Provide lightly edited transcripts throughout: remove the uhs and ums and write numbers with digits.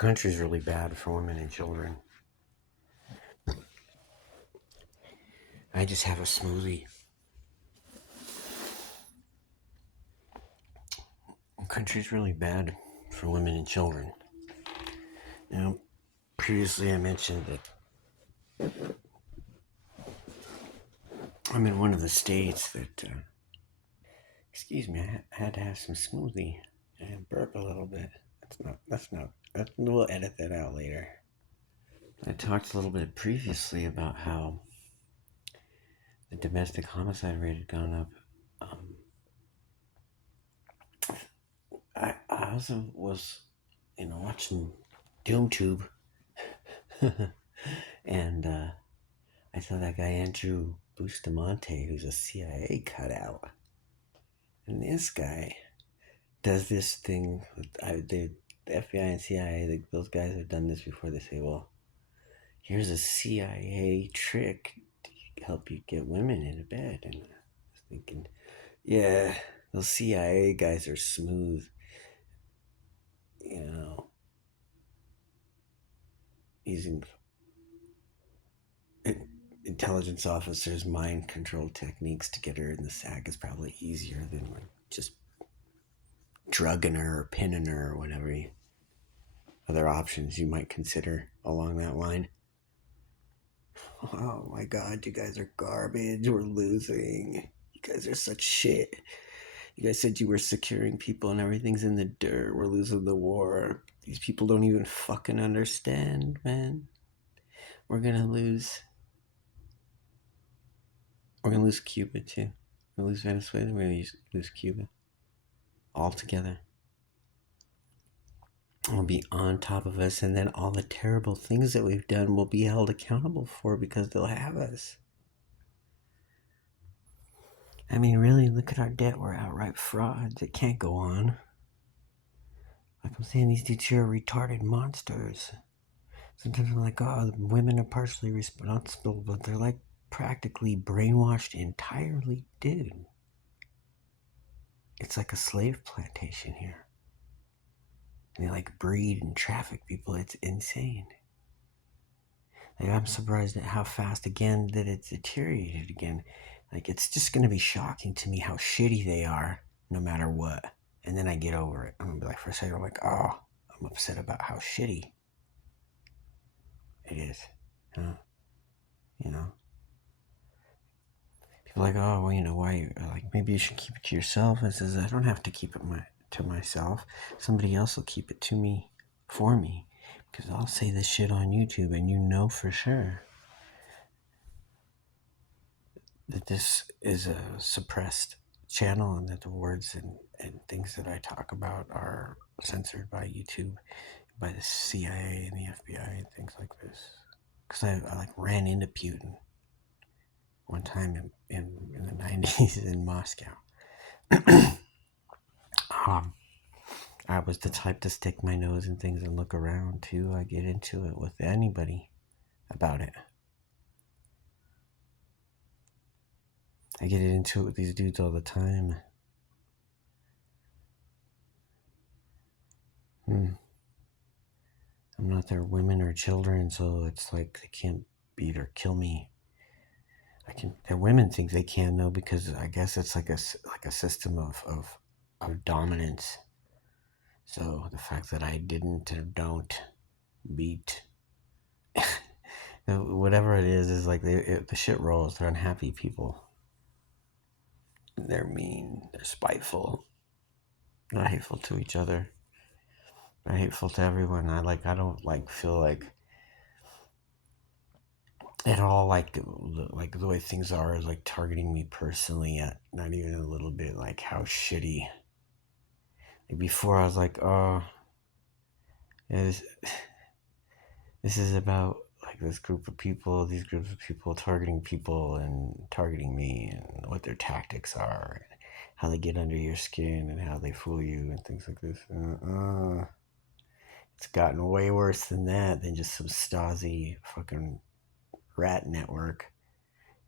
Country's really bad for women and children. I just have a smoothie. Country's really bad for women and children. Now, previously I mentioned that I'm in one of the states that, excuse me, I had to have some smoothie and burp a little bit. We'll edit that out later. I talked a little bit previously about how the domestic homicide rate had gone up. I also was, watching DoomTube, and I saw that guy Andrew Bustamante, who's a CIA cutout, and this guy does this thing. The FBI and CIA, those guys have done this before. They say, "Well, here's a CIA trick to help you get women into bed," and I was thinking, yeah, those CIA guys are smooth, you know, using intelligence officers' mind control techniques to get her in the sack is probably easier than like just drugging her or pinning her or whatever other options you might consider along that line. Oh my god, you guys are garbage. We're losing. You guys are such shit. You guys said you were securing people and everything's in the dirt. We're losing the war. These people don't even fucking understand, man. We're gonna lose. We're gonna lose Cuba too. We're gonna lose Venezuela. We're gonna lose Cuba altogether. Will be on top of us, and then all the terrible things that we've done will be held accountable for because they'll have us. I mean, really, look at our debt. We're outright frauds. It can't go on. Like I'm saying, these dudes here are retarded monsters. Sometimes I'm like, oh, the women are partially responsible, but they're like practically brainwashed entirely, dude. It's like a slave plantation here. And they like breed and traffic people. It's insane. Like, I'm surprised at how fast again that it's deteriorated again. Like, it's just gonna be shocking to me how shitty they are, no matter what. And then I get over it. I'm gonna be like, for a second, I'm like, oh, I'm upset about how shitty it is. You know? People are like, oh, well, why? Like, maybe you should keep it to yourself. I says, I don't have to keep it to myself. Somebody else will keep it to me for me. Because I'll say this shit on YouTube, and you know for sure that this is a suppressed channel and that the words and things that I talk about are censored by YouTube, by the CIA and the FBI and things like this. Because I like ran into Putin one time in the 90s in Moscow. I was the type to stick my nose in things and look around too. I get into it with anybody about it. I get into it with these dudes all the time. I'm not their women or children, so it's like they can't beat or kill me. Their women think they can though, because I guess it's like a system of dominance. So the fact that I didn't or don't beat whatever it is like the shit rolls. They're unhappy people. They're mean. They're spiteful. They're hateful to each other. They're hateful to everyone. I don't feel like at all like the way things are is like targeting me personally yet. Not even a little bit. Like how shitty. Like before I was like, oh, this is about like this group of people, these groups of people targeting people and targeting me and what their tactics are, and how they get under your skin and how they fool you and things like this. It's gotten way worse than that, than just some Stasi fucking rat network.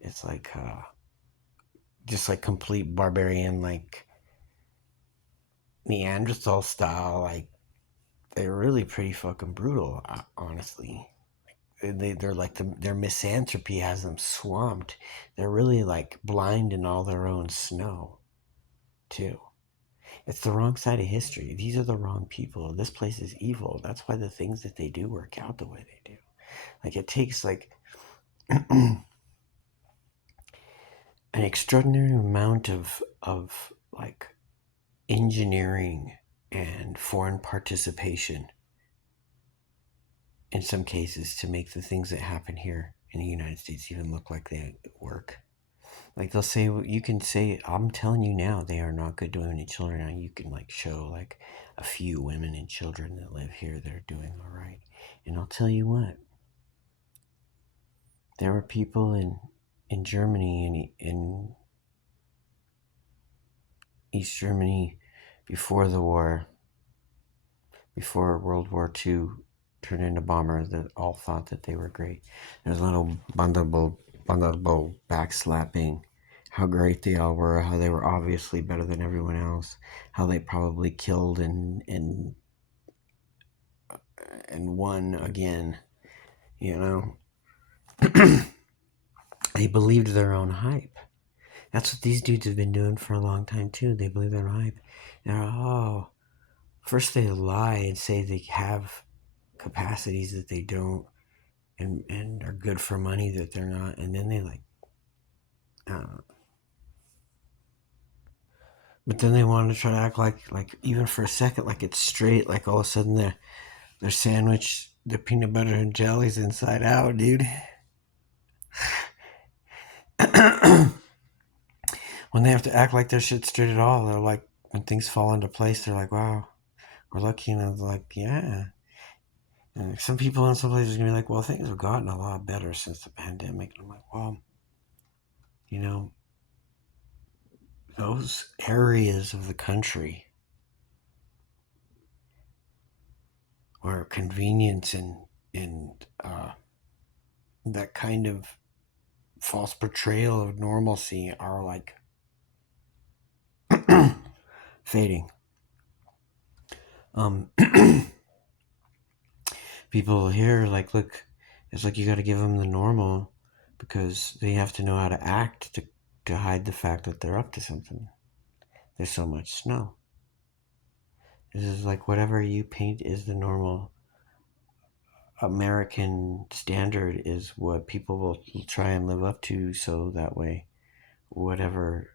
It's like just like complete barbarian, like Neanderthal style, like they're really pretty fucking brutal, honestly. They're like their misanthropy has them swamped. They're really like blind in all their own snow, too. It's the wrong side of history. These are the wrong people. This place is evil. That's why the things that they do work out the way they do. Like it takes like an extraordinary amount of like engineering and foreign participation in some cases to make the things that happen here in the United States even look like they work. Like they'll say, you can say, I'm telling you now, they are not good to women and children. And you can like show like a few women and children that live here that are doing all right. And I'll tell you what, there were people in Germany and in East Germany before the war, before World War II turned into bombers, that all thought that they were great. There's a little bundleable backslapping, how great they all were, how they were obviously better than everyone else, how they probably killed and won again, you know. They believed their own hype. That's what these dudes have been doing for a long time too. They believe their own hype. They're first they lie and say they have capacities that they don't, and are good for money that they're not, and then they like, I don't know. But then they want to try to act like even for a second like it's straight, like all of a sudden their sandwich, their peanut butter and jelly's inside out, dude. When they have to act like their shit's straight at all, they're like, when things fall into place, they're like, wow, we're lucky. And I was like, yeah. And some people in some places are gonna be like, well, things have gotten a lot better since the pandemic. And I'm like, well, you know, those areas of the country where convenience and that kind of false portrayal of normalcy are like fading. Um, People here like, look, it's like you got to give them the normal because they have to know how to act to hide the fact that they're up to something. There's so much snow. This is like whatever you paint is the normal American standard is what people will try and live up to, so that way whatever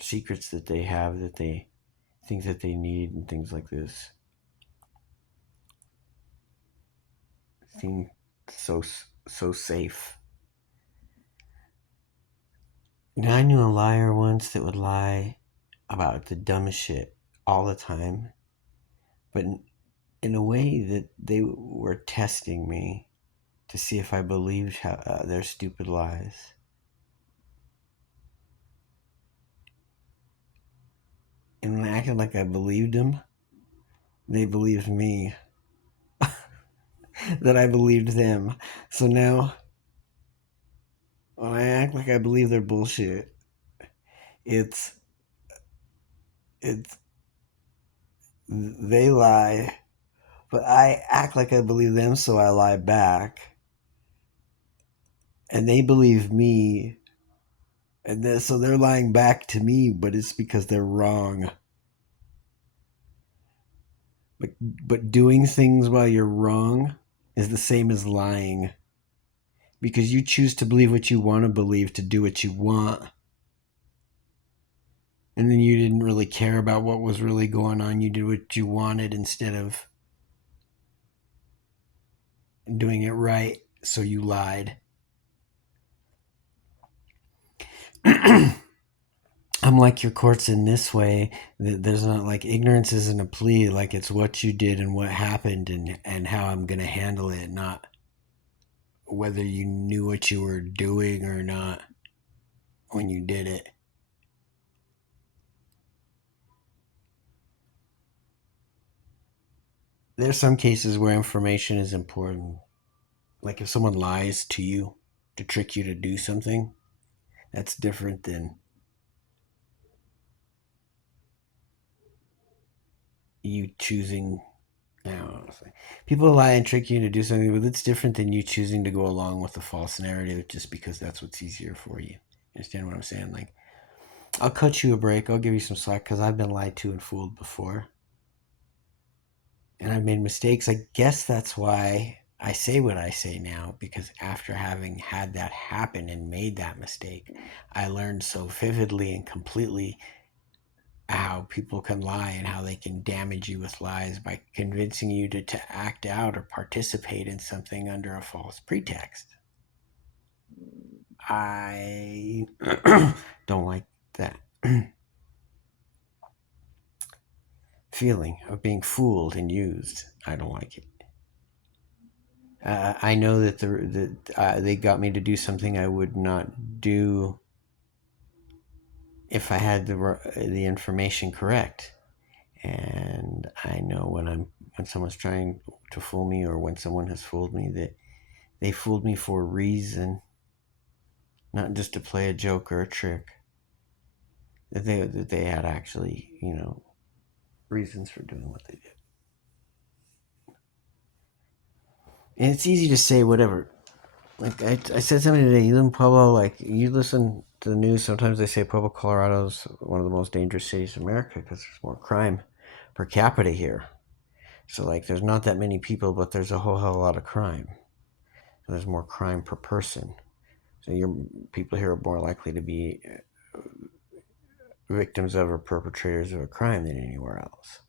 secrets that they have that they think that they need and things like this seem so safe. Now, I knew a liar once that would lie about the dumbest shit all the time, but in a way that they were testing me to see if I believed their stupid lies. And when I acted like I believed them, they believed me that I believed them. So now, when I act like I believe their bullshit, it's it's they lie, but I act like I believe them, so I lie back, and they believe me, and so they're lying back to me, but it's because they're wrong. But doing things while you're wrong is the same as lying, because you choose to believe what you want to believe to do what you want, and then you didn't really care about what was really going on. You did what you wanted instead of doing it right, so you lied. I'm like your courts in this way. There's not like ignorance isn't a plea. Like it's what you did and what happened and how I'm gonna handle it, not whether you knew what you were doing or not when you did it. There's some cases where information is important. Like if someone lies to you to trick you to do something, that's different than you choosing I don't know. People lie and trick you into do something, but it's different than you choosing to go along with the false narrative just because that's what's easier for you. Understand what I'm saying? Like, I'll cut you a break. I'll give you some slack because I've been lied to and fooled before. And I've made mistakes. I guess that's why I say what I say now, because after having had that happen and made that mistake, I learned so vividly and completely how people can lie and how they can damage you with lies by convincing you to act out or participate in something under a false pretext. I don't like that feeling of being fooled and used. I don't like it. I know that they got me to do something I would not do if I had the information correct. And I know when someone's trying to fool me, or when someone has fooled me, that they fooled me for a reason, not just to play a joke or a trick. That they had actually, reasons for doing what they did. And it's easy to say whatever. Like I said something today. You live in Pueblo. Like, you listen to the news. Sometimes they say Pueblo, Colorado is one of the most dangerous cities in America because there's more crime per capita here. So, like, there's not that many people, but there's a whole hell of a lot of crime. So there's more crime per person. So your people here are more likely to be victims of or perpetrators of a crime than anywhere else.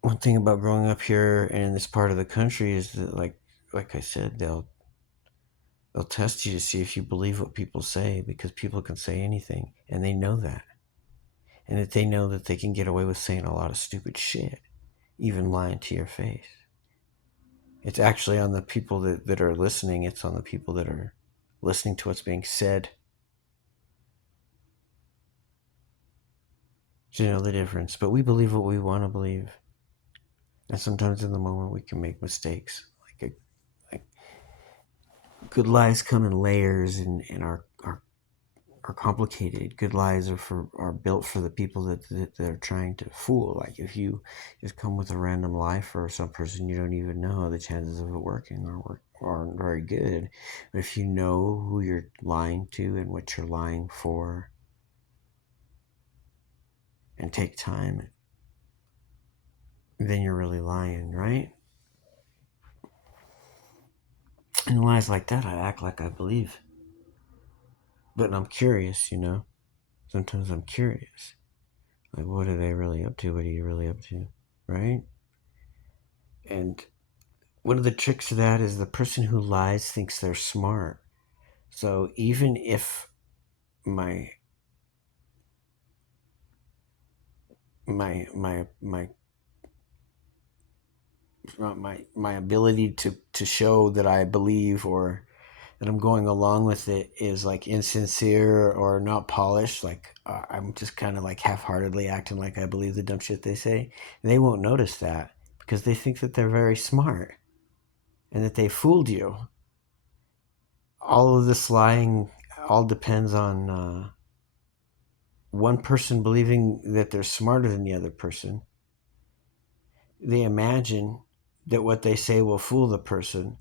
One thing about growing up here and in this part of the country is that, like I said, they'll test you to see if you believe what people say, because people can say anything, and they know that. And that they know that they can get away with saying a lot of stupid shit, even lying to your face. It's actually on the people that are listening, it's on the people that are listening to what's being said to know the difference. But we believe what we want to believe. And sometimes in the moment we can make mistakes. Like good lies come in layers and are complicated. Good lies are built for the people that they're trying to fool. Like, if you just come with a random lie for some person you don't even know, the chances of it working aren't very good. But if you know who you're lying to and what you're lying for, and take time, then you're really lying, right? And lies like that, I act like I believe. But I'm curious. Sometimes I'm curious. Like, what are they really up to? What are you really up to? Right? And one of the tricks of that is the person who lies thinks they're smart. So even if my my my my my ability to show that I believe, or that I'm going along with it, is like insincere or not polished, like I'm just kind of like half-heartedly acting like I believe the dumb shit they say, they won't notice that because they think that they're very smart and that they fooled you. All of this lying all depends on one person believing that they're smarter than the other person. They imagine that what they say will fool the person,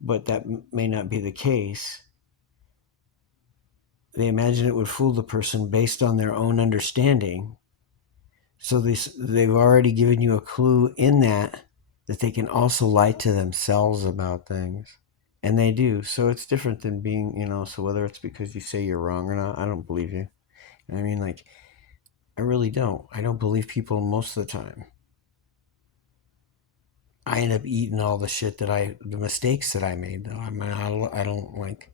but that may not be the case. They imagine it would fool the person based on their own understanding. So they've already given you a clue in that they can also lie to themselves about things. And they do. So it's different than being. So whether it's because you say you're wrong or not, I don't believe you. I mean, like, I really don't. I don't believe people most of the time. I end up eating all the mistakes that I made, though. I mean, I don't like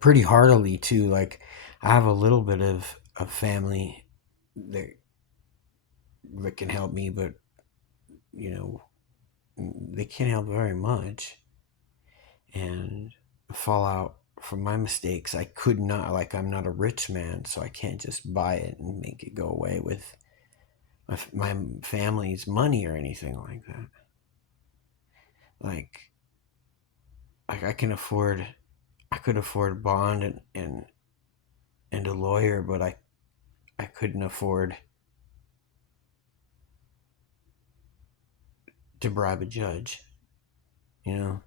pretty heartily too. Like, I have a little bit of family that can help me, but you know, they can't help very much. And fallout from my mistakes, I could not, like, I'm not a rich man, so I can't just buy it and make it go away with my family's money or anything like that. Like, I can afford, I could afford bond and a lawyer, but I couldn't afford to bribe a judge, you know.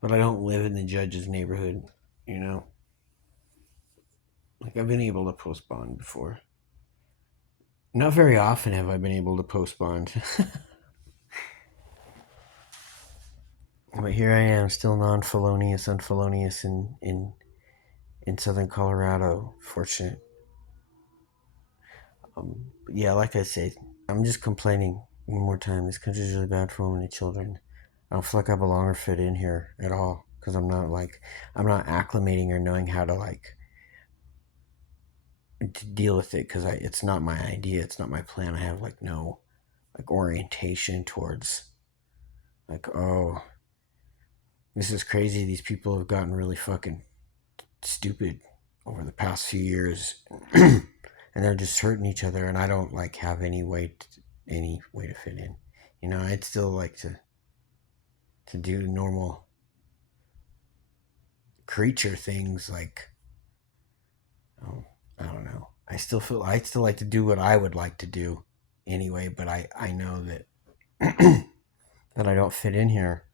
But I don't live in the judge's neighborhood, you know. Like I've been able to post bond before. Not very often have I been able to post bond. But here I am, still unfelonious in southern Colorado. Fortunate. Yeah, like I said, I'm just complaining one more time. This country's really bad for women and children. I don't feel like I belong or fit in here at all because I'm not acclimating or knowing how to to deal with it because it's not my idea, it's not my plan. I have like no orientation towards oh, this is crazy. These people have gotten really fucking stupid over the past few years, and they're just hurting each other. And I don't have any way to fit in. You know, I'd still like to do normal creature things oh, I don't know. I still like to do what I would like to do anyway, but I know that that I don't fit in here.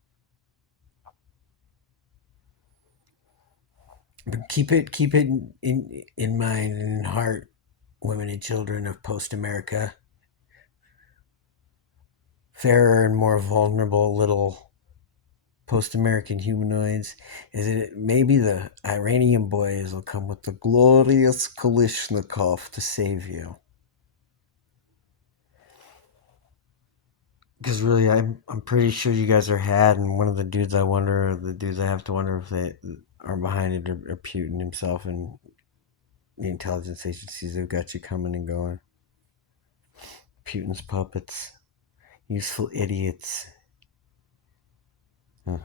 But keep it in mind and in heart, women and children of post America, fairer and more vulnerable little post American humanoids, is it maybe the Iranian boys will come with the glorious Kalishnikov to save you. Because really, I'm pretty sure you guys are had, and one of the dudes I have to wonder if they are behind it are Putin himself and the intelligence agencies have got you coming and going. Putin's puppets, useful idiots, huh.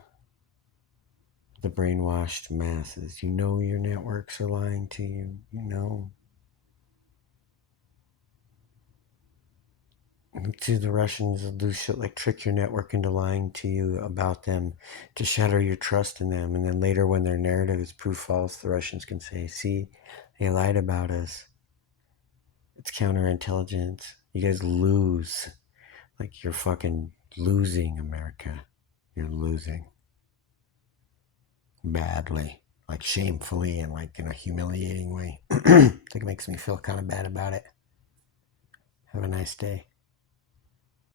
The brainwashed masses. You know your networks are lying to you. You know. To the Russians will do shit like trick your network into lying to you about them to shatter your trust in them. And then later, when their narrative is proof false, the Russians can say, see, they lied about us. It's counterintelligence. You guys lose. Like, you're fucking losing, America. You're losing. Badly. Like, shamefully and in a humiliating way. I think it makes me feel kind of bad about it. Have a nice day.